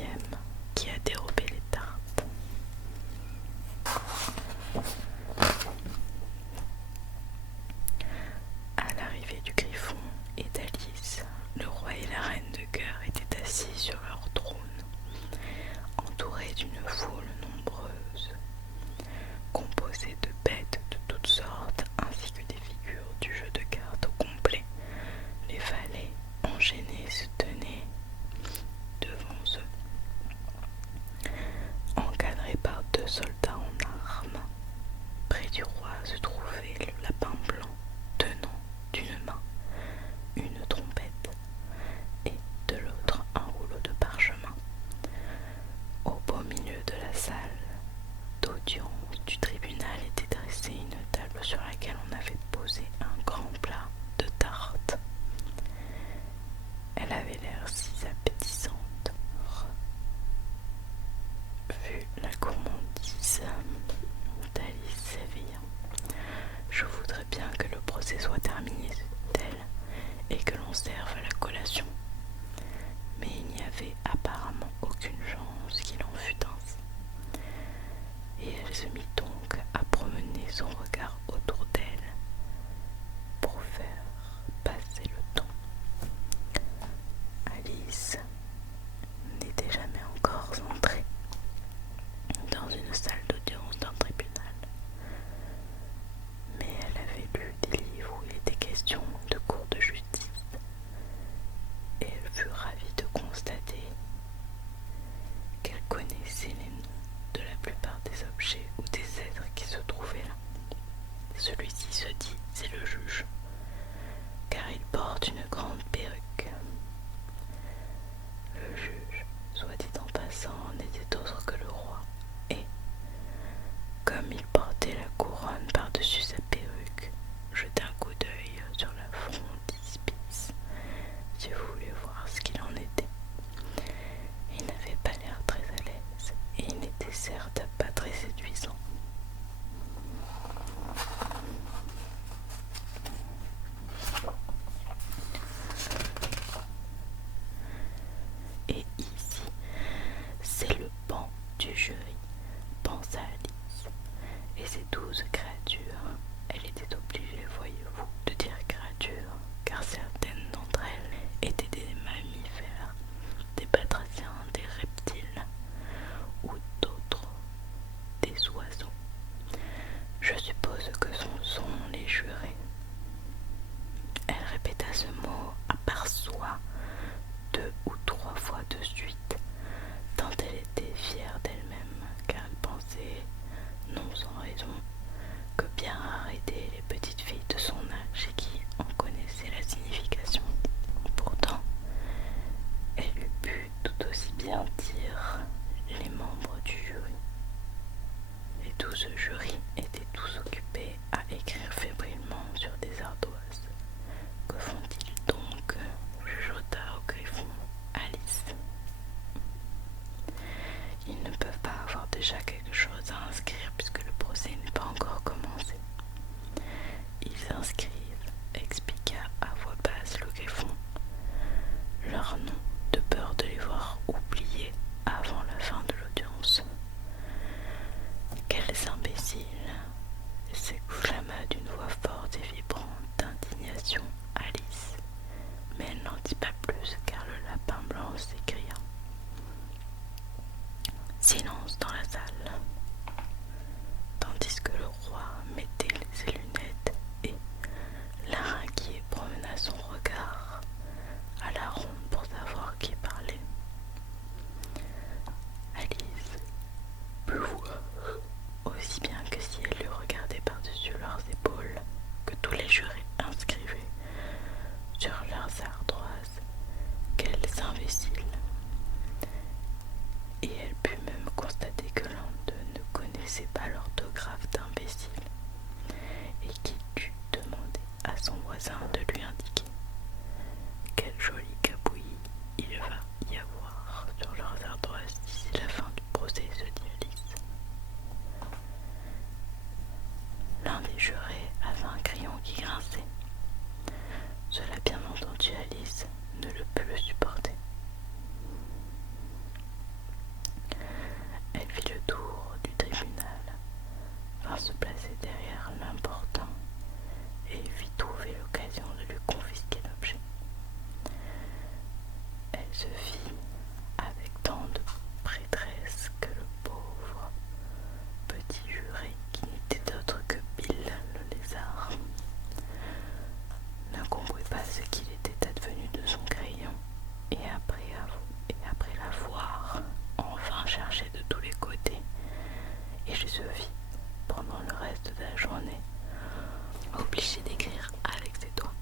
troisième qui a dérobé les tartes. À l'arrivée du Griffon et d'Alice, le roi et la reine de cœur étaient assis sur leur trône, entourés d'une foule nombreuse, composée de bêtes de toutes sortes ainsi que des figures du jeu de cartes au complet. Les valets enchaînés se tenaient devant eux, encadrés par 2 soldats en armes. Près du roi se trouvait le lapin blanc, tenant d'une main une trompette et de l'autre un rouleau de parchemin. Au beau milieu de la salle d'audience du tribunal était dressée une table sur laquelle on avait posé un grand plat de tartes. Elle avait l'air si appétissante. Vu la gourmandise d'Alice s'éveilla. Je voudrais bien que le procès soit terminé, dit-elle, et que l'on serve la collation. Mais il n'y avait apparemment aucune chance qu'il en fût ainsi. Et elle se mit donc à promener son regard autour d'elle pour faire passer le temps. Alice n'était jamais encore entrée dans une salle d'audience d'un tribunal, mais elle avait lu des livres où il était question de cours de justice, et elle fut ravie de constater qu'elle connaissait les noms de la plupart des objets ou des êtres qui se trouvaient là. Celui-ci se dit, c'est le juge, car il porte une grande perruque. Le juge, soit dit en passant, n'était autre que le roi, et, comme il portait la couronne par-dessus sa perruque, jetez un coup d'œil sur la frontispice, si vous voulez voir ce qu'il en était. Il n'avait pas l'air très à l'aise, et il n'était certes pas très séduisant. Et ici, c'est le banc du jury, pensa Alice. Et ces 12 créatures, elle était obligée, voyez-vous, de dire créatures, car certaines d'entre elles étaient des mammifères, des batraciens, des reptiles, ou d'autres, des oiseaux. Je suppose que ce sont les jurés. Elle répéta ce mot à part soi 2 ou 3 fois de suite, tant elle était fière d'elle-même, car elle pensait, non sans raison, que bien rare étaient les petites filles de son âge et qui en connaissaient la signification. Pourtant, elle eût pu tout aussi bien dire les membres du jury. Et tout ce jury était tous occupés à écrire fébrilement sur des ardoises. Que font-ils donc? Chuchota au Griffon Alice. Ils ne peuvent pas avoir déjà quelque chose à inscrire puisque le procès n'est pas encore commencé. Ils inscrivent, expliqua à voix basse le Griffon, leur nom de peur de les voir oubliés l'empêcher d'écrire avec ses doigts,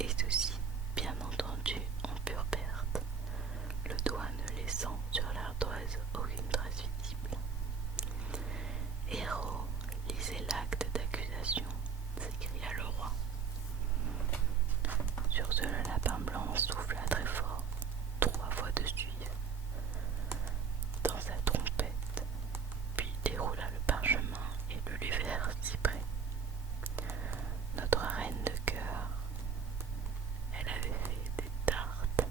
et ceci, bien entendu, en pure perte, le doigt ne laissant sur l'ardoise aucune trace visible. Héros, lisez l'acte d'accusation, s'écria le roi. Sur ce, le lapin blanc souffla très fort, 3 fois de suite, dans sa trompette, puis déroula le parchemin et le lui versit près. Notre reine de cœur, elle avait fait des tartes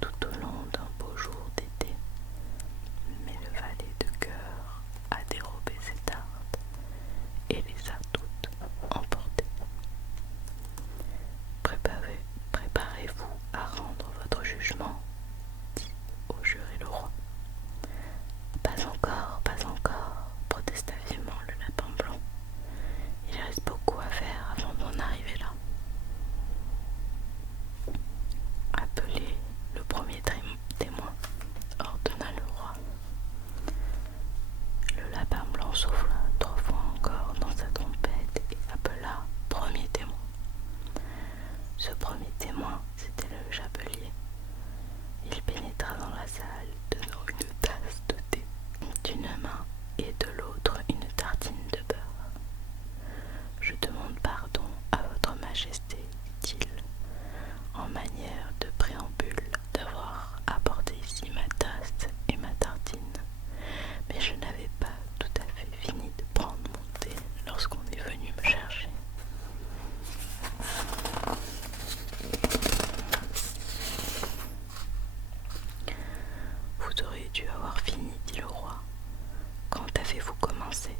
tout au long d'un beau jour d'été, mais le valet de cœur a dérobé ses tartes et les a toutes emportées. Préparez-vous à rendre votre jugement, dit au juré le roi. Pas encore, pas encore, protesta vivement le lapin blanc. Il reste beaucoup à faire avant d'en arriver là. Appelez le premier témoin, ordonna le roi. Le lapin blanc souffla 3 fois encore dans sa trompette et appela premier témoin. Ce premier témoin, c'était le chapelier. Il pénétra dans la salle, tenant une tasse de thé d'une main et de l'autre une tartine de beurre. Je demande pardon à votre majesté, dit-il, en manière de préambule, d'avoir apporté ici ma tasse et ma tartine, mais je n'avais pas tout à fait fini de prendre mon thé lorsqu'on est venu me chercher. Vous auriez dû avoir fini, dit le roi. Quand avez-vous commencé?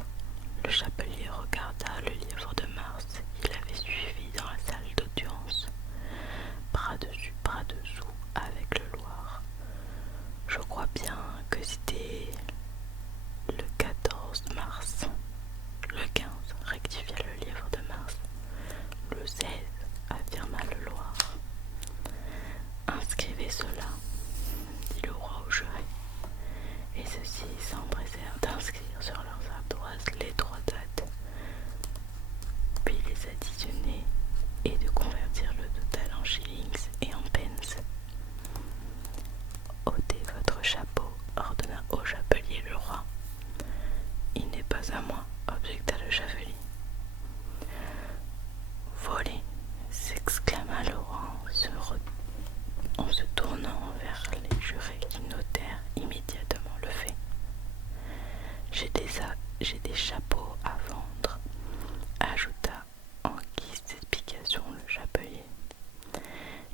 Le chapelier regarda le livre de Mars. Il avait suivi dans la salle d'audience, bras dessus, bras dessous, avec le Loir. Je crois bien que c'était le 14 mars. Le 15, rectifia le livre de Mars. Le 16, affirma le Loir. Inscrivez cela, dit le roi au juré, et ceux-ci s'empressèrent d'inscrire sur leurs ardoises les 3 dates, puis les additionner et de convertir le total en shillings et en pence. Ôtez votre chapeau, ordonna au chapelier le roi. Il n'est pas à moi, objecta le chapelier. Volé, s'exclama le roi en se tournant vers les jurés qui notèrent immédiatement le fait. J'ai des chapeaux à vendre, ajouta en guise d'explication le chapelier.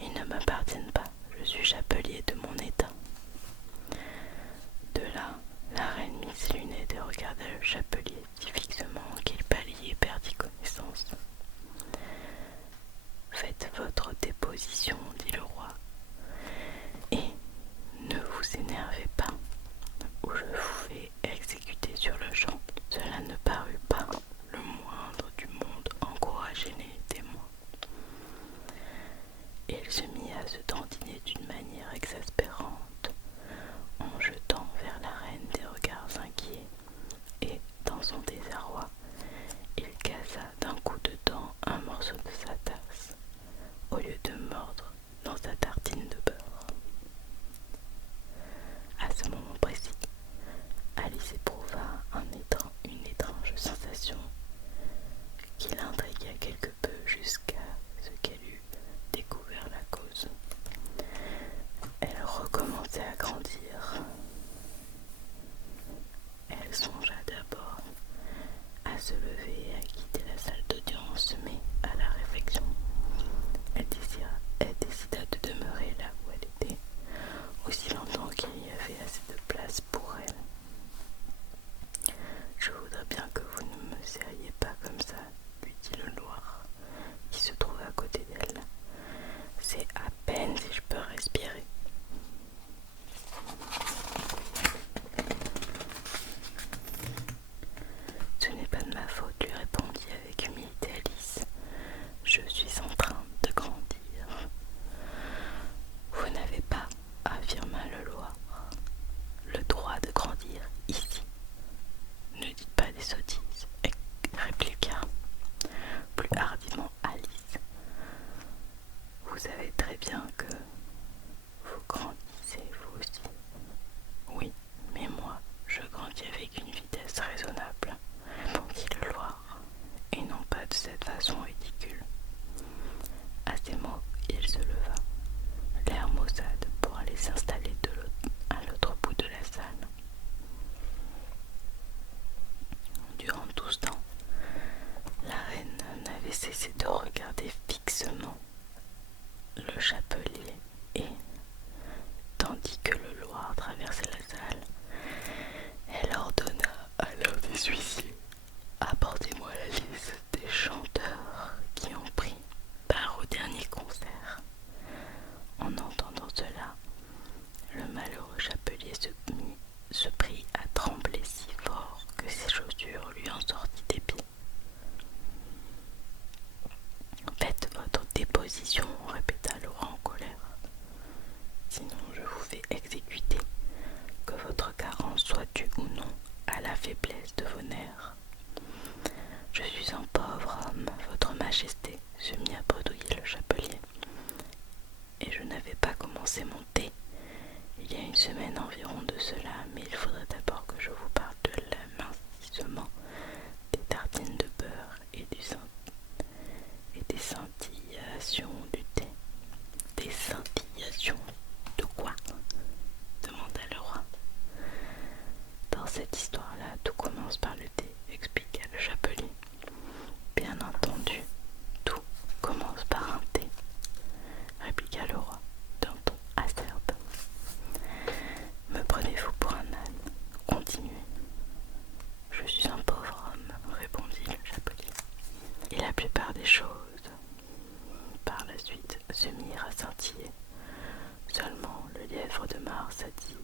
Ils ne m'appartiennent pas, je suis chapelier de mon état. De là, la reine mit ses lunettes et regarda le chapelier si fixement qu'il pâlit et perdit connaissance. Faites votre déposition, dit le roi, et ne vous énervez pas, ou je vous fais exécuter sur le champ. Cela ne parut pas le moindre du monde encourager les témoins. Il se mit à se dandiner d'une manière exaspérante, en jetant vers la reine des regards inquiets, et, dans son désarroi, il cassa d'un coup de dent un morceau de sa tasse, au lieu de mordre dans sa tartine de beurre. À ce moment précis, Alice éprouva une étrange sensation qui l'intrigua quelque peu jusqu'à ce qu'elle eût découvert la cause. Elle recommença très bien que vous grandissez vous aussi. Oui, mais moi, je grandis avec une vitesse raisonnable, répondit le Loir, et non pas de cette façon ridicule. À ces mots, il se leva, l'air maussade, pour aller s'installer à l'autre bout de la salle. Durant tout ce temps, la reine n'avait cessé de regarder fixement le chapelier et, tandis que le Loir traversait la salle, elle ordonna à l'un des huissiers: apportez-moi la liste des chanteurs qui ont pris part au dernier concert. En entendant cela, le malheureux chapelier se prit à trembler si fort que ses chaussures lui en sortit des pieds. Faites votre déposition, répéta le roi en colère. Sinon je vous fais exécuter, que votre carence soit due ou non à la faiblesse de vos nerfs. Je suis un pauvre homme, votre majesté, se mit à bredouiller le chapelier, et je n'avais pas commencé mon thé il y a une semaine environ de cela, mais il faudrait d'abord que je vous parle de l'amincissement des tartines de beurre et des scintillations du thé. Des scintillations de quoi? Demanda le roi. Dans cette histoire-là, tout commence par le thé, expliqua le chapelier. Bien entendu, tout commence par un thé, répliqua le roi d'un ton acerbe. Me prenez-vous pour un âne? Continuez. Je suis un pauvre homme, répondit le chapelier. Et la plupart des choses, par la suite, se mirent à scintiller. Seulement, le lièvre de Mars a dit: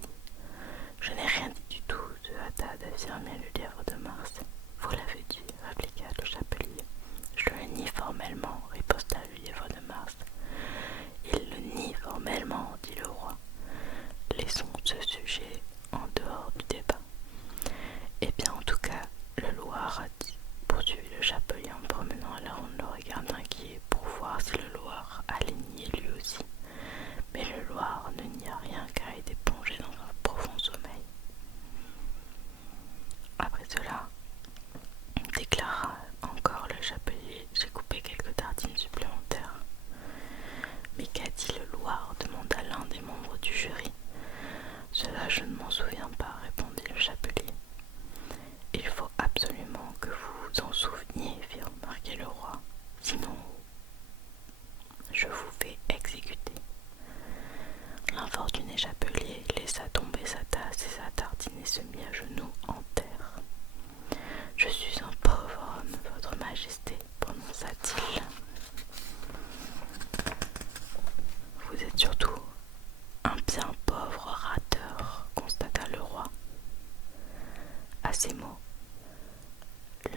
je n'ai rien dit du tout, se hâta d'affirmer le lièvre de Mars. Vous l'avez dit, répliqua le chapelier. Je le nie formellement, riposta le lièvre de Mars. Il le nie formellement, dit le roi. Laissons ce sujet en dehors du débat. Eh bien, en tout cas, le Loir a dit, poursuivit le chapelier en promenant à la ronde le regard inquiet pour voir si le Loir allait nier lui aussi. Mais le Loir ne nia rien car il était plongé dans un profond sommeil. Après cela, déclara encore le chapelier, j'ai coupé quelques tartines supplémentaires. Mais qu'a dit le Loir? Demanda l'un des membres du jury. Cela je ne m'en souviens pas, répondit le chapelier. Il faut absolument que vous vous en souveniez, fit remarquer le roi, sinon je vous fais exécuter. L'infortuné chapelier laissa tomber sa tasse et sa tartine et se mit à genoux en terre. Je suis un pauvre homme, votre majesté, prononça-t-il. Vous êtes surtout un bien pauvre rateur, constata le roi. À ces mots,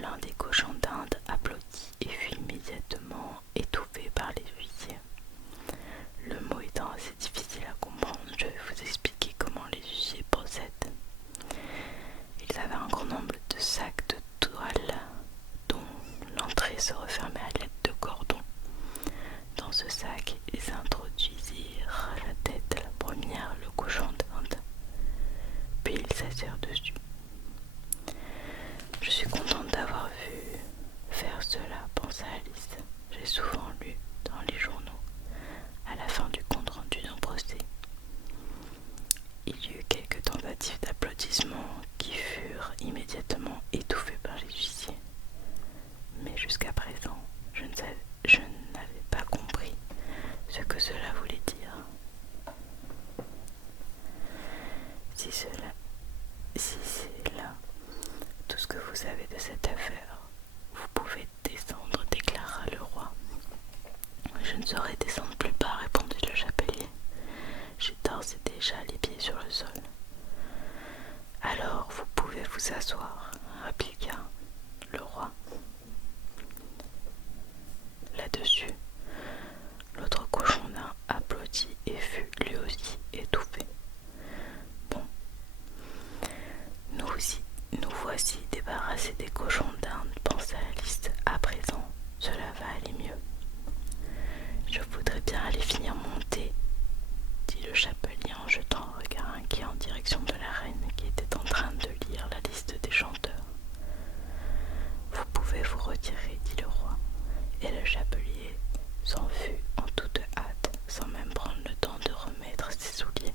l'un des cochons d'Inde applaudit et fut immédiatement étouffé par les huissiers. Le mot étant assez difficile à comprendre, je vais vous expliquer comment les huissiers procèdent. Ils avaient un grand nombre de sacs de toile dont l'entrée se refermait à l'aide de cordons. Dans ce sac, ils introduisirent la tête de la première, le cochon d'Inde, puis ils s'assirent dessus. Je suis contente d'avoir vu faire cela, pensa Alice. J'ai souvent lu dans les journaux, à la fin du compte rendu d'un procès. Il y eut quelques tentatives d'applaudissements qui furent immédiatement étouffées par les huissiers. Mais jusqu'à présent, je n'avais pas compris ce que cela voulait dire. Si c'est là tout ce que vous savez de cette affaire, vous pouvez descendre, déclara le roi. Je ne saurais descendre plus bas, répondit le chapelier. J'ai d'ores et déjà les pieds sur le sol. Alors vous pouvez vous asseoir, répliqua le roi. Là-dessus, l'autre cochon d'Inde applaudit et fut lui aussi étouffé. Bon, nous voici débarrassés des cochons d'Inde, pensa Alice. À présent, cela va aller mieux. Je voudrais bien aller finir mon thé, dit le chapelier en jetant un regard inquiet en direction de la reine qui était en train de lire la liste des chanteurs. Vous pouvez vous retirer, dit le roi, et le chapelier s'enfuit en toute hâte, sans même prendre le temps de remettre ses souliers.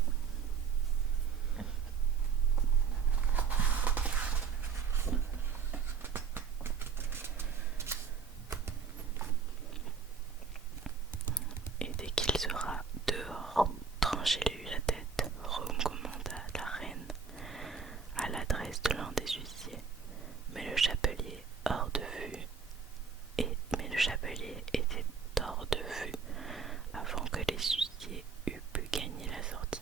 Et dès qu'il sera dehors, tranchez-lui la tête, recommanda la reine à l'adresse de l'un des huissiers. Mais le chapelier était hors de vue avant que les huissiers eût pu gagner la sortie.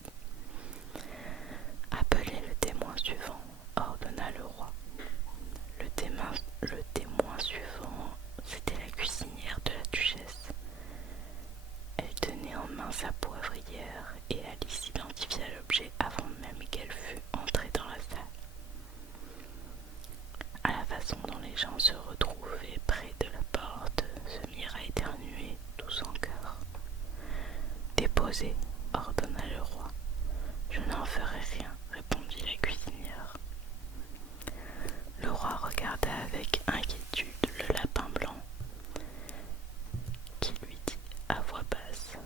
Appelez le témoin suivant, ordonna le roi. Le témoin suivant, c'était la cuisinière de la duchesse. Elle tenait en main sa poivrière et Alice identifia l'objet avant même qu'elle fût entrée dans la salle. À la façon dont les gens se retrouvaient près de la porte, se mirent à éternuer tous en chœur. Déposez, ordonna le roi. Je n'en ferai rien, répondit la cuisinière. Le roi regarda avec inquiétude le lapin blanc, qui lui dit à voix basse: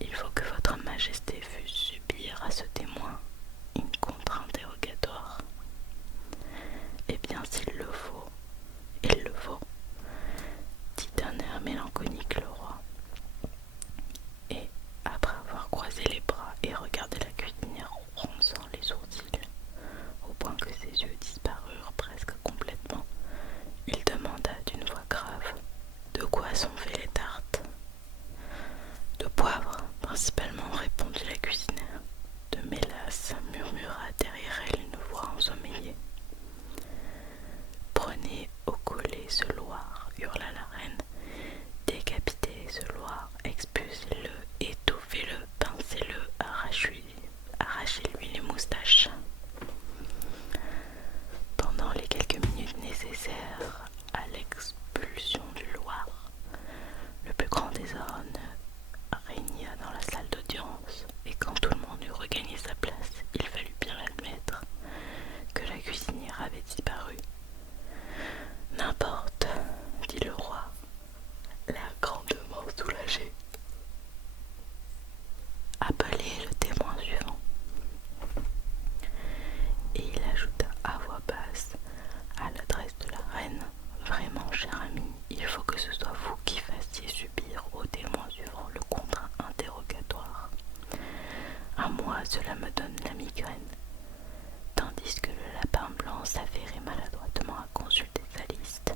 Il faut que votre majesté fût subir à ce témoin une contre-interrogatoire. Eh bien, s'il le faut, il le faut, dit d'un air mélancolique le roi. Et, après avoir croisé les bras et regardé la cuisinière fronçant les sourcils, au point que ses yeux disparurent presque complètement, il demanda d'une voix grave: De quoi sont faites les tartes? De poivre, principalement, répondit la cuisinière. De mélasse, murmura derrière elle une voix ensommeillée. Prenez au collet ce loir, hurla la reine. Décapitez ce loir, expulsez-le, étouffez-le, pincez-le, arrachez-lui les moustaches. Pendant les quelques minutes nécessaires à l'expulsion du loir, le plus grand désordre régna dans la salle d'audience, et quand tout le monde eut regagné sa place, il fallut bien admettre que la cuisinière avait disparu. N'importe, dit le roi, l'air grandement soulagé. Appelez le témoin suivant. Et il ajouta à voix basse, à l'adresse de la reine: Vraiment, cher ami, il faut que ce soit vous qui fassiez subir au témoin suivant le contre-interrogatoire. À moi, cela me donne la migraine. Tandis que le lapin blanc s'affairait maladroitement à consulter sa liste,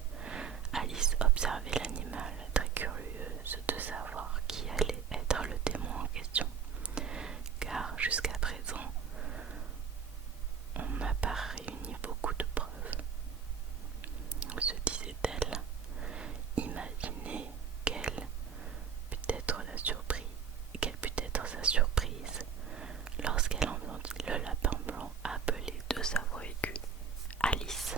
Alice observait l'animal, très curieuse de savoir qui allait être le témoin en question, car jusqu'à présent, on n'a pas réuni beaucoup de preuves. Se disait-elle, imaginez quelle put être sa surprise lorsqu'elle entendit le lapin blanc appeler de sa voix aiguë: Alice.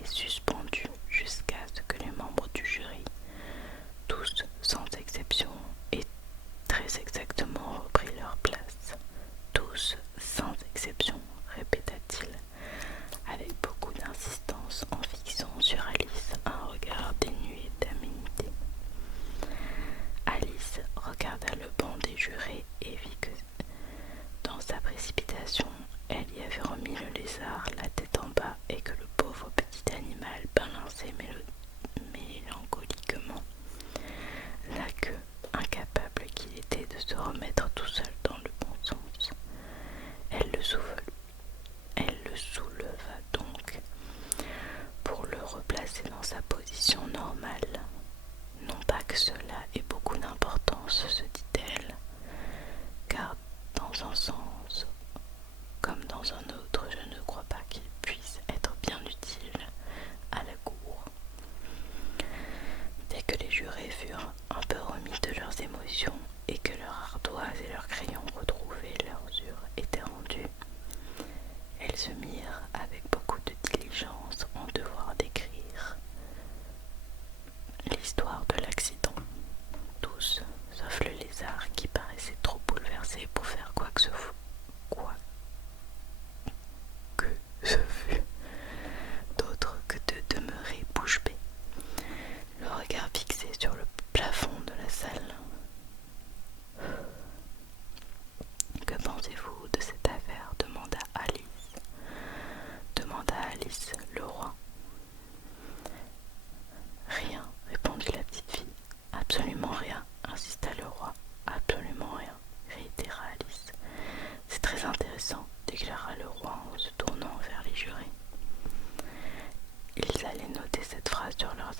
et suspendu jusqu'à ce que les membres du jury, tous sans exception, aient très exactement repris leur place. Tous sans exception, répéta-t-il, avec beaucoup d'insistance en fixant sur Alice un regard dénué d'aménité. Alice regarda le banc des jurés et vit que, dans sa précipitation, elle y avait remis le lézard la tête en bas et que le pauvre petit animal balançait mélancoliquement la queue, incapable qu'il était de se remettre tout seul dans le bon sens. Elle le souleva donc pour le replacer dans sa position normale. Non pas que cela ait beaucoup d'importance, se dit-elle, car dans un sens comme dans un autre, je ne crois pas qu'il puisse être bien utile à la cour. Dès que les jurés furent un peu remis de leurs émotions et que leur ardoise et leurs crayons retrouvés leur usure étaient rendus, elles se mirent avec beaucoup de diligence en devoir d'écrire l'histoire de l'accident. Tous, sauf le lézard qui paraissait trop bouleversé pour faire quoi que ce fût. D'autre que de demeurer bouche bée, le regard fixé sur le plafond de la salle. Que pensez-vous de cette affaire ? Demanda Alice le roi. Rien, répondit la petite fille. Absolument rien, insista le roi. Absolument rien, réitéra Alice. C'est très intéressant, déclara le roi en se tournant vers les jurés. Ils allaient noter cette phrase sur leurs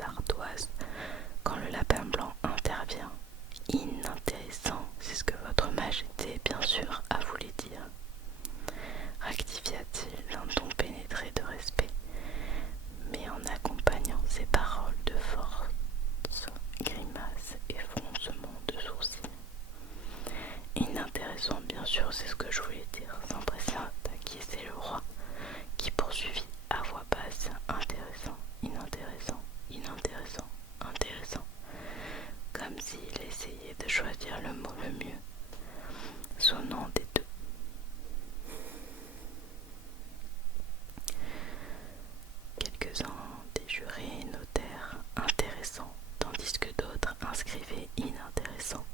ardoises quand le lapin blanc intervient. Inintéressant, c'est ce que votre majesté, bien sûr, a voulu dire. Rectifia-t-il d'un ton pénétré de respect, mais en accompagnant ses paroles de fortes grimaces et froncements de sourcils. Inintéressant, bien sûr, c'est ce que je voulais dire, s'empressa d'acquiescer le roi, qui poursuivit à voix basse: intéressant, inintéressant, inintéressant, intéressant, comme s'il essayait de choisir le mot le mieux sonnant des deux. Quelques-uns des jurés notèrent intéressant, tandis que d'autres inscrivaient inintéressant.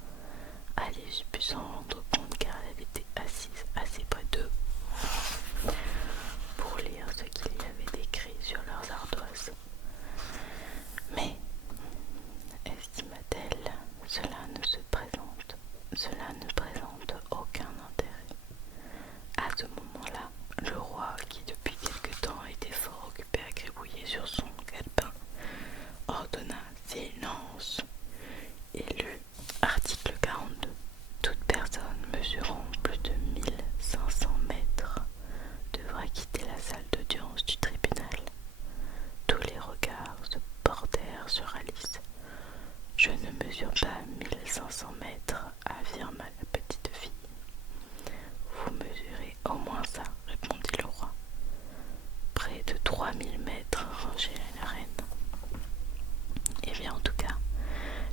Alice put s'en rendre compte car elle était assise assez près d'eux pour lire ce qu'il y avait d'écrit sur leurs ardoises. Mais, estima-t-elle, cela ne présente aucun intérêt. À ce moment-là, le roi, qui depuis quelque temps était fort occupé à gribouiller sur son calepin, ordonna silence et lut article 42. Toute personne mesurant plus de 1500 mètres devra quitter la salle d'audience du tribunal. Tous les regards se portèrent sur Alice. Je ne mesure pas 1500 mètres, affirma la petite fille. Vous mesurez au moins ça, répondit le roi. Près de 3000 mètres, rangeait la reine. Eh bien, en tout cas,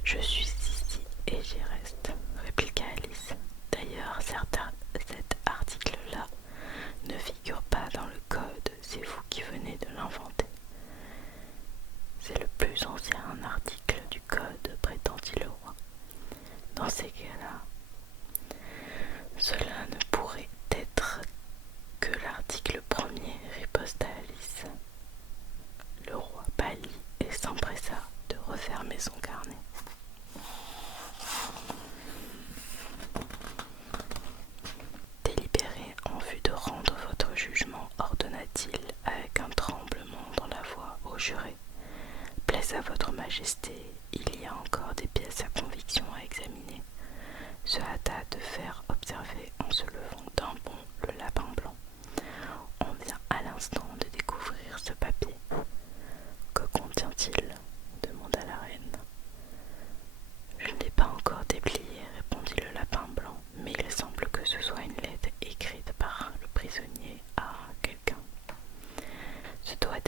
je suis ici et j'y reste, répliqua Alice. D'ailleurs, cet article-là ne figure pas dans le code, c'est vous qui venez de l'inventer. C'est le plus ancien article du code, prétendit le roi. Dans ces cas-là, cela ne pourrait être que l'article premier, riposta Alice. Le roi pâlit et s'empressa de refermer son carnet. Délibérez en vue de rendre votre jugement, ordonna-t-il avec un tremblement dans la voix au juré. Plaise à votre majesté, il y a encore des pièces à conviction à examiner, se hâta de faire observer en se levant d'un bond le lapin blanc. On vient à l'instant de découvrir ce papier. Que contient-il ? Demanda la reine. Je ne l'ai pas encore déplié, répondit le lapin blanc, mais il semble que ce soit une lettre écrite par le prisonnier à quelqu'un. Ce doit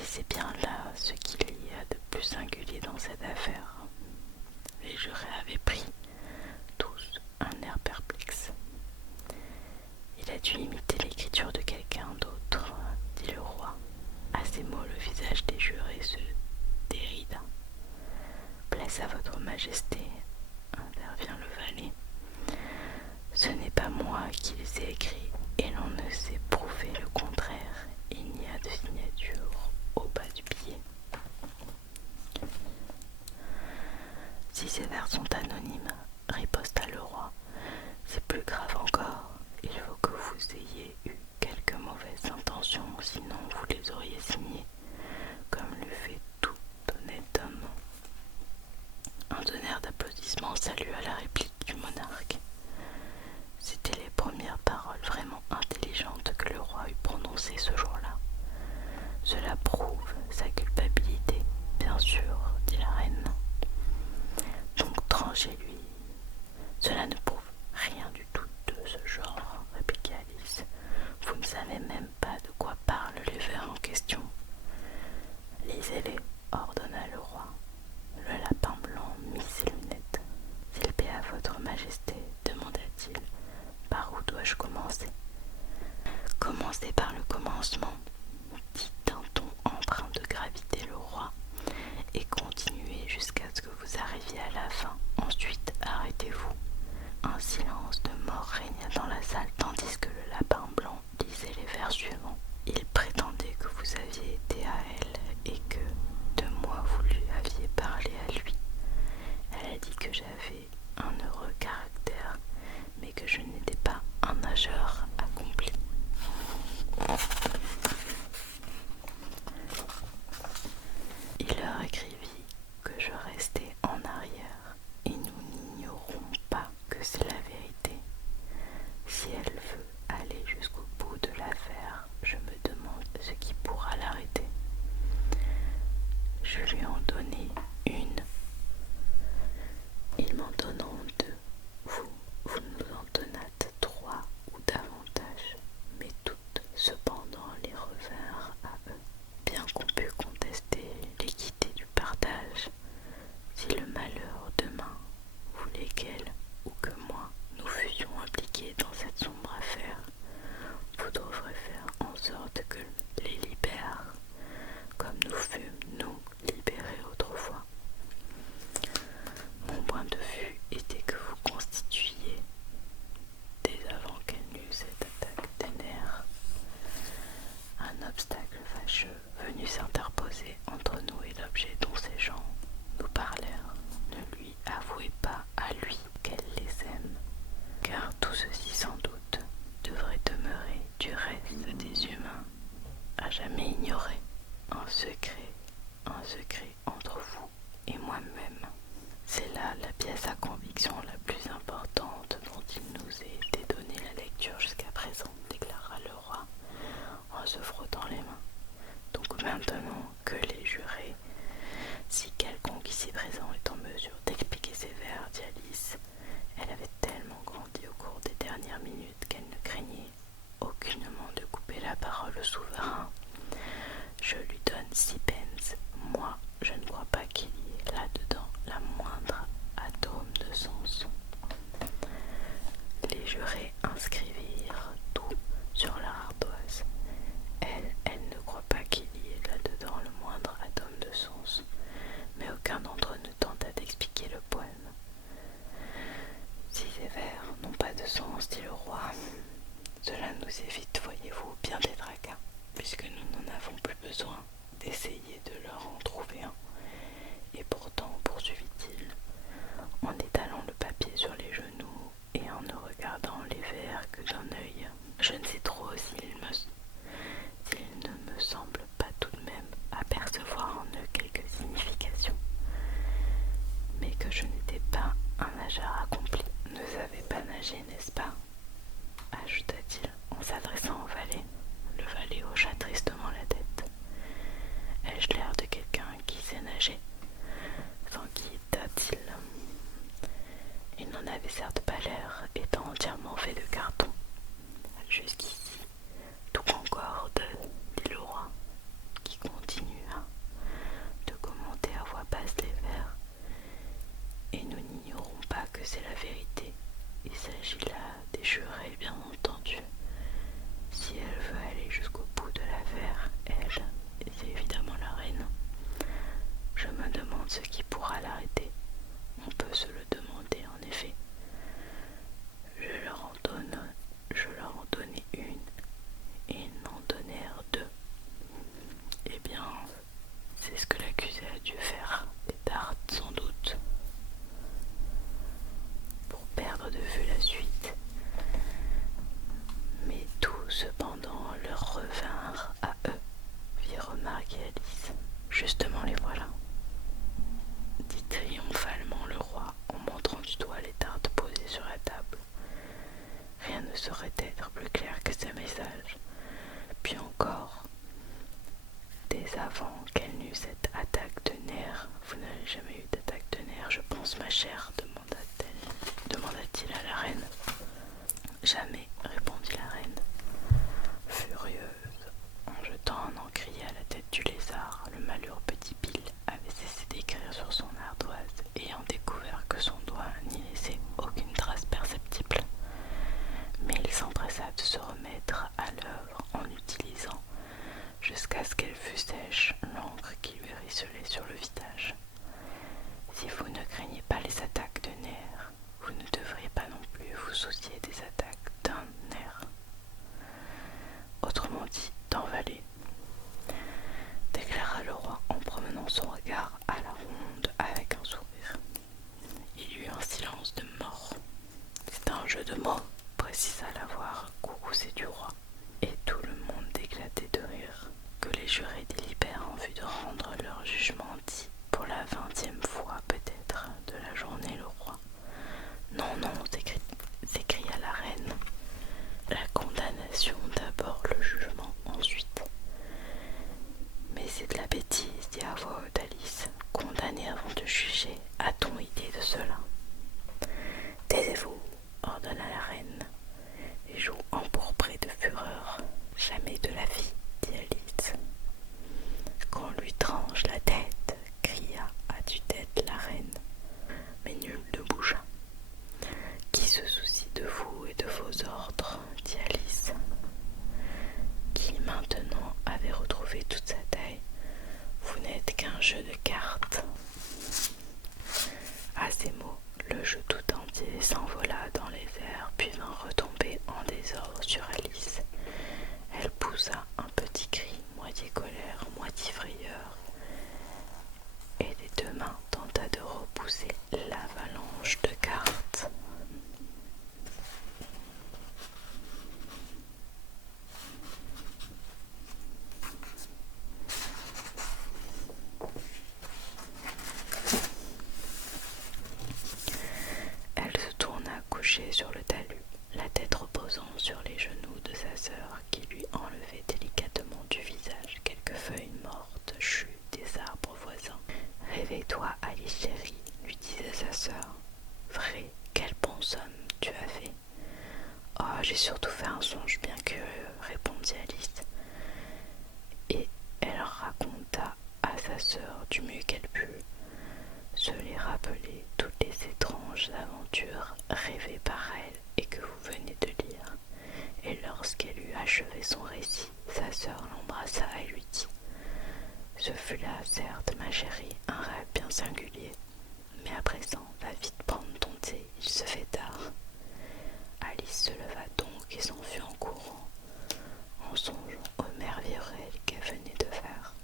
c'est bien là ce qu'il y a de plus singulier dans cette affaire. Les jurés avaient pris tous un air perplexe. Il a dû imiter l'écriture de quelqu'un d'autre, dit le roi. À ces mots, le visage des jurés se dérida. Plaise à votre majesté, intervient le valet. Ce n'est pas moi qui les ai écrits, et l'on ne sait prouver le contraire. Il n'y a de signature au bas du billet. Si ces vers sont anonymes, riposta le roi, c'est plus grave encore. Il faut que vous ayez eu quelques mauvaises intentions, sinon vous les auriez signés, comme le fait tout honnête homme. Un tonnerre d'applaudissements salua la réplique du monarque. C'étaient les premières paroles vraiment intelligentes que le roi eut prononcées ce jour-là. Cela prouve sa culpabilité, bien sûr, dit la reine. Donc tranchez-lui. Cela ne prouve rien du tout de ce genre, répliqua Alice. Vous ne savez même pas de quoi parlent les vers en question. Lisez-les, ordonna le roi. Le lapin blanc mit ses lunettes. S'il plaît à votre majesté, demanda-t-il, par où dois-je commencer? Commencez par le commencement, dit d'un ton empreint de gravité le roi, et continuez jusqu'à ce que vous arriviez à la fin. Ensuite, arrêtez-vous. Un silence de mort régna dans la salle tandis que le lapin blanc lisait les vers suivants. Il prétendait que vous aviez été à elle et que, de moi, vous lui aviez parlé à lui. Elle a dit que j'avais un heureux caractère, mais que je n'étais pas un nageur accompli. Il leur écrivit que je restais en arrière, et nous n'ignorons pas que c'est la vérité. Si elle veut aller jusqu'au bout de l'affaire, je me demande ce qui pourra l'arrêter. Je lui en donnai une. Ils m'en donneront deux. Vous nous en donnâtes trois ou davantage, mais toutes cependant les revinrent à eux. Bien qu'on pût contester l'équité du partage, si le malheur demain voulait qu'elle ou que moi nous fussions impliqués dans cette sombre affaire, vous devrez faire en sorte que les libère, comme nous fûmes nous libérés autrefois. Mon point de vue était que vous constituiez, dès avant qu'elle n'eût cette attaque des nerfs, un obstacle fâcheux venu s'interposer entre nous et l'objet dont ces gens nous parlèrent. Ne lui avouez pas à lui qu'elle les aime, car tout ceci sans doute devrait demeurer du reste des humains à jamais ignoré. Un secret entre vous et moi-même. C'est là la pièce à conviction la plus importante dont il nous ait été donné la lecture jusqu'à présent, déclara le roi en se frottant les mains. Donc maintenant que les jurés, si quelconque ici présent est en mesure d'expliquer ces vers, dit Alice, elle avait tellement grandi au cours des dernières minutes qu'elle ne craignait aucunement de couper la parole au souverain. Je lui donne 6 pence. Moi, je ne crois pas qu'il y ait là-dedans la moindre atome de sens. Les jurés inscrivirent tout sur leur ardoise. Elle ne croit pas qu'il y ait là-dedans Mais avant qu'elle n'eût cette attaque de nerfs, vous n'avez jamais eu d'attaque de nerfs, je pense, ma chère, demanda-t-il à la reine. Jamais, répondit la reine. Furieuse, en jetant un encrier à la tête du lézard, le malheureux petit Bill avait cessé d'écrire sur son ardoise, ayant découvert que son doigt n'y laissait aucune trace perceptible. Mais il s'empressa de se remettre à l'œuvre en utilisant, jusqu'à ce qu'elle fût sèche, l'encre qui lui ruisselait sur le visage. Si vous ne craignez pas les attaques de nerfs, vous ne devriez pas non plus vous soucier des attaques d'un nerf. Autrement dit, d'envaler, déclara le roi en promenant son regard à la ronde avec un sourire. Il y eut un silence de mort. C'est un jeu de mots, précisa la voix courroucée du roi, et tout le monde éclatait de rire. Que les jurés délibèrent en vue de rendre leur jugement dit, pour la 20e fois peut-être de la journée, le roi. Non, non, s'écria la reine. La condamnation d'abord, le jugement ensuite. Mais c'est de la bêtise, dit à voix haute Alice. Condamner avant de juger, a-t-on idée de cela? Taisez-vous, ordonna la reine, les joues empourprées de fureur. Jamais de la vie, dit Alice. Qu'on lui tranche la tête, cria à tue-tête la reine. Mais nul ne bougea. Qui se soucie de vous et de vos ordres, dit Alice, qui maintenant avait retrouvé toute sa taille. Vous n'êtes qu'un jeu de cartes. À ces mots, le jeu tout entier s'envola dans les airs, puis vint retomber en désordre sur Alice. Elle poussa un petit cri, moitié colère, moitié frayeur, et des deux mains tenta de repousser l'avalanche de cartes. Elle se tourna couchée sur le talus, la tête reposant sur les genoux de sa sœur qui lui enlevait délicatement du visage quelques feuilles mortes chues des arbres voisins. « Réveille-toi, Alice chérie, lui disait sa sœur. Vrai, quelle bonne somme tu as fait. Oh, j'ai surtout fait un songe bien curieux, répondit Alice. Et elle raconta à sa sœur du mieux qu'elle put se les rappeler toutes les étranges aventures rêvées par elle et que vous venez de lire. Et lorsqu'elle eut achevé son récit, sa sœur l'embrassa et lui dit: Ce fut là, certes, ma chérie, un rêve bien singulier. Mais à présent, va vite prendre ton thé, il se fait tard. Alice se leva donc et s'enfuit en courant, en songeant aux merveilles qu'elle venait de faire.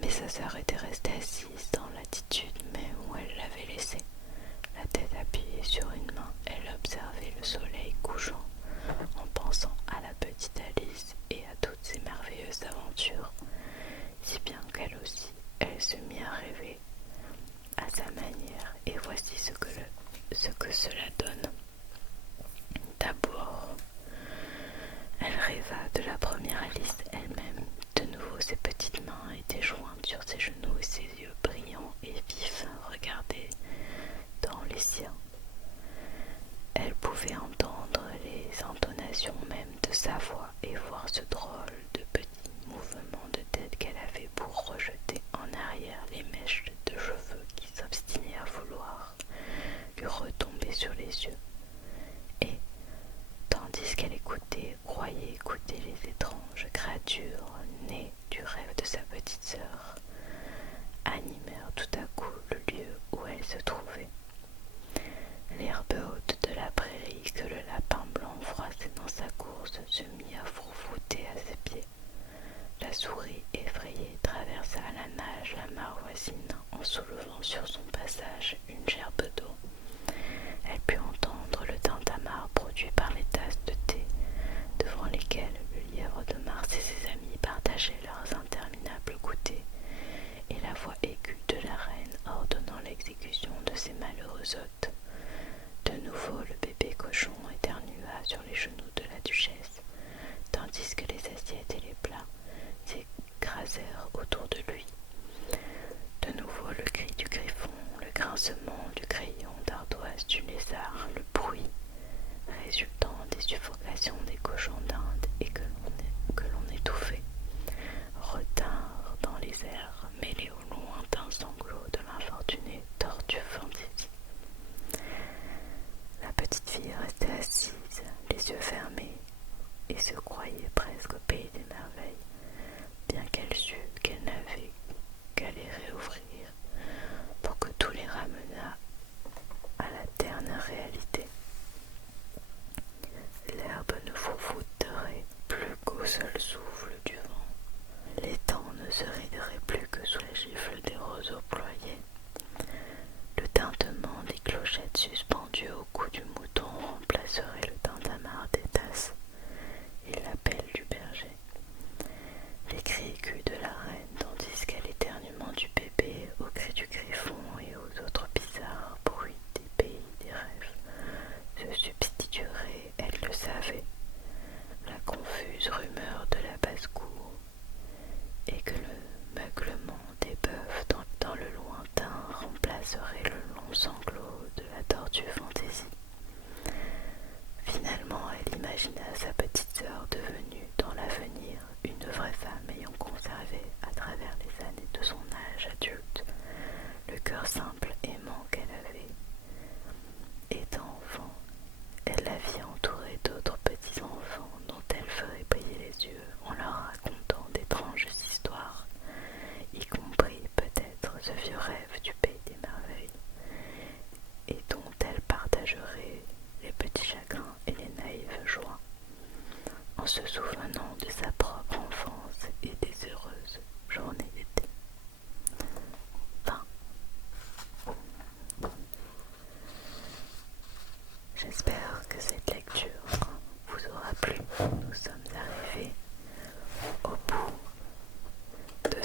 Mais sa sœur était restée assise dans l'attitude même où elle l'avait laissée. La tête appuyée sur une main, elle observait le soleil couchant, en pensant à la petite Alice et à toutes ces merveilleuses aventures, si bien qu'elle aussi, elle se mit à rêver à sa manière, et voici ce que cela donne. D'abord, elle rêva de la première Alice elle-même. De nouveau, ses petites mains étaient jointes sur ses genoux et ses yeux brillants et vifs regardaient dans les siens. Elle pouvait entendre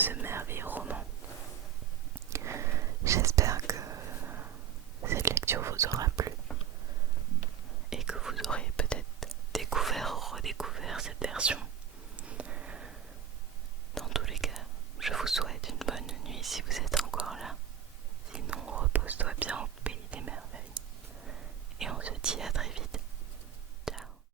ce merveilleux roman. J'espère que cette lecture vous aura plu et que vous aurez peut-être découvert ou redécouvert cette version. Dans tous les cas, je vous souhaite une bonne nuit si vous êtes encore là. Sinon, repose-toi bien au pays des merveilles. Et on se dit à très